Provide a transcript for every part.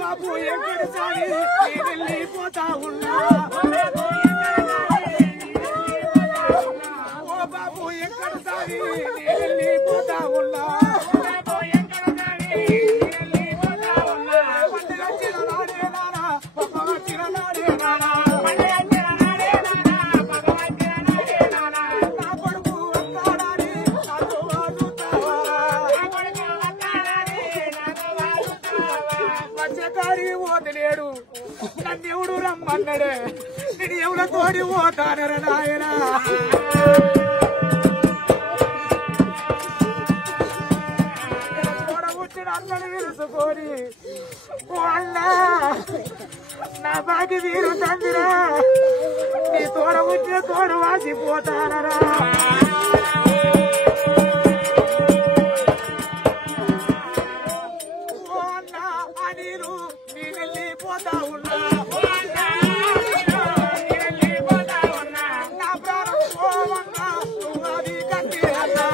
బాబు ఎక్కడ సారి వెళ్ళిపోతా ఉన్నా ఓ బాబు ఎక్కడ సారి వెళ్ళిపోతా ఉన్నా వదిలేడు నన్నెవడు రమ్మన్నాడే నేను ఎవడ తోడి పోతానర నాయన తోడబుచ్చిన అన్నని తెలుసుకొని ఓ అన్నా నా బాకి వీరు తందిరా నీ తోడబుచ్చిన తోడు వాసిపోతానరా పోతా ఉన్నా నా ప్రాణం పోవన్నా నువ్వు అది కట్టి అన్నా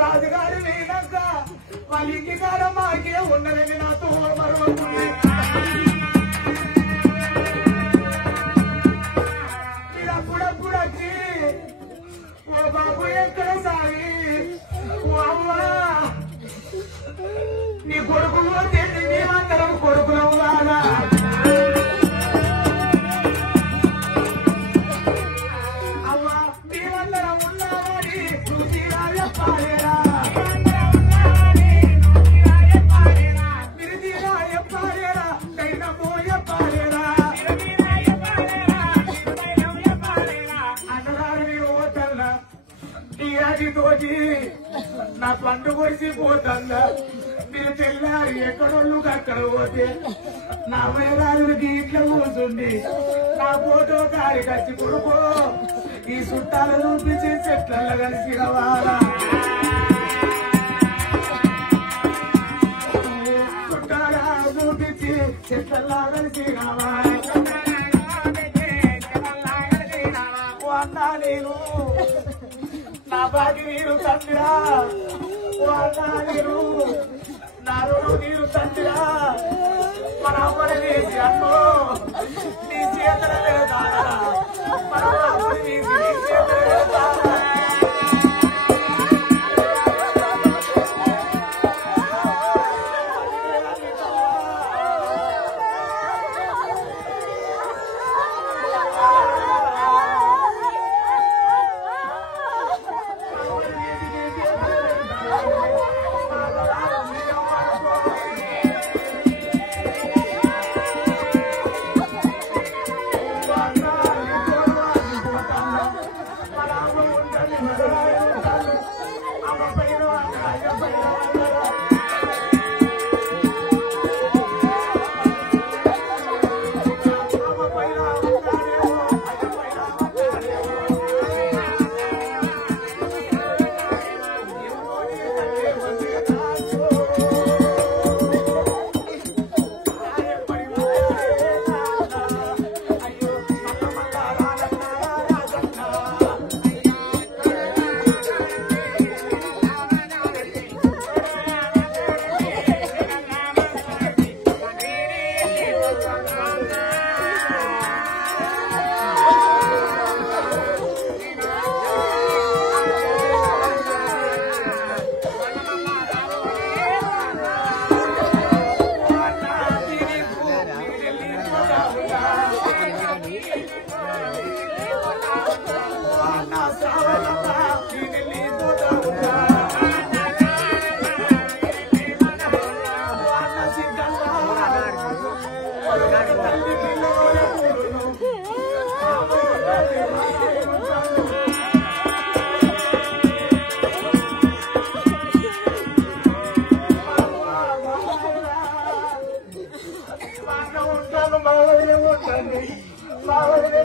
రాజుగారి లేనాక వాళ్ళ ఇంటి కాడ మాకే ఉన్నదని నాతో మీరు అప్పుడప్పుడు వచ్చి ఓ బాబు ఎక్కడ సాగి ఓ అమ్మా నీ కొడుకులు వస్తే మేమందరం కొడుకులవు కాదా అమ్మా మేమందరం ఉన్నామని రుచిగా చెప్పాలేరా తోటి నా పండు కొడిసి పోతుందా మీరు తెల్లారి ఎక్కడోళ్ళు అక్కడ పోతే నా వేదాలకి ఇంట్లో కూర్చుండి నా ఫోటో కారి కచ్చి కొడుకో ఈ చుట్టాలు చూపించి చెట్లలో కలిసి కావాలా చుట్టాలా చూపించి చెట్లలో కలిసి కావాలి అన్నా నేను నా బాగి నీరు తండ్రిరా నేను నా రోడ్డు నీరు తండ్రిరా మన అమ్మని వేసి అన్నో నీ చేతుల వెళ్తారా మన అమ్మని వేసి నీ చేతుల వెళ్తారా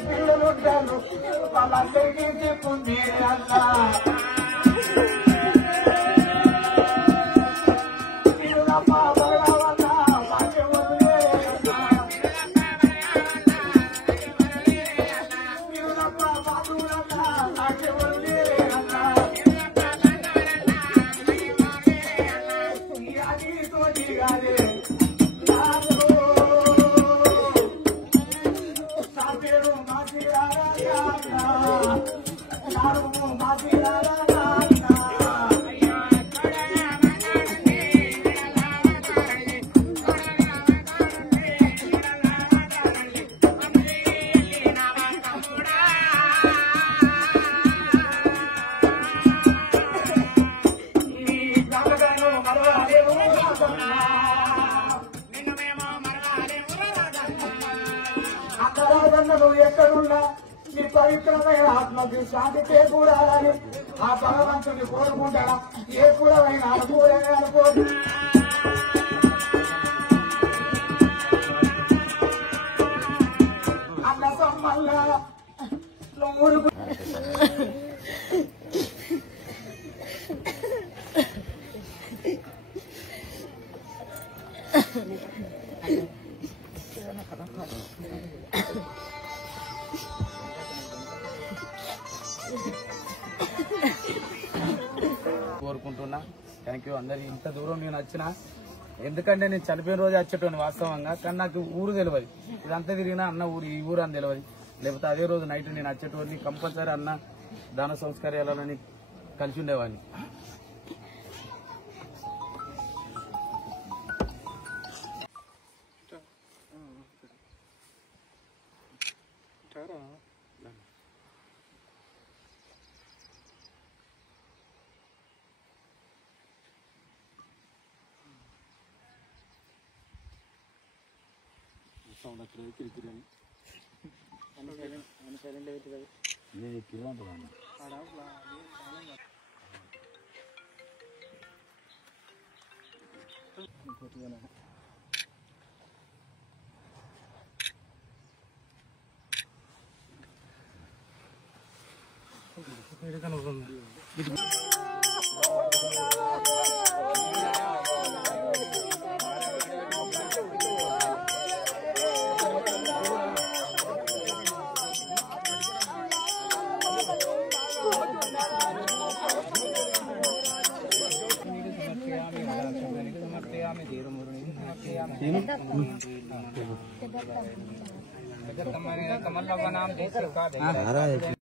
పిల్లలు ఉంటాను వాళ్ళందరికీ చెప్పుంది అన్నా Mati పవిత్రమైన ఆత్మకి శాంతి చేకూరాలని ఆ భగవంతుని కోరుకుంటాడా ఏ కూరమైనా అనుకూలమే అనుకోదు. అన్న సమ్మల్లా నువ్వు కోరుకుంటున్నా. థ్యాంక్ యూ అందరికి. ఇంత దూరం నేను వచ్చినా ఎందుకంటే నేను చనిపోయిన రోజు వచ్చేటోని వాస్తవంగా, కానీ నాకు ఊరు తెలియదు. ఇదంతా తిరిగినా అన్న ఊరు ఈ ఊరు అని తెలియదు. లేకపోతే అదే రోజు నైట్ నేను వచ్చేటోని కంపల్సరీ అన్న దాన సంస్కార్యాలని కలిసి ఉండేవాడిని.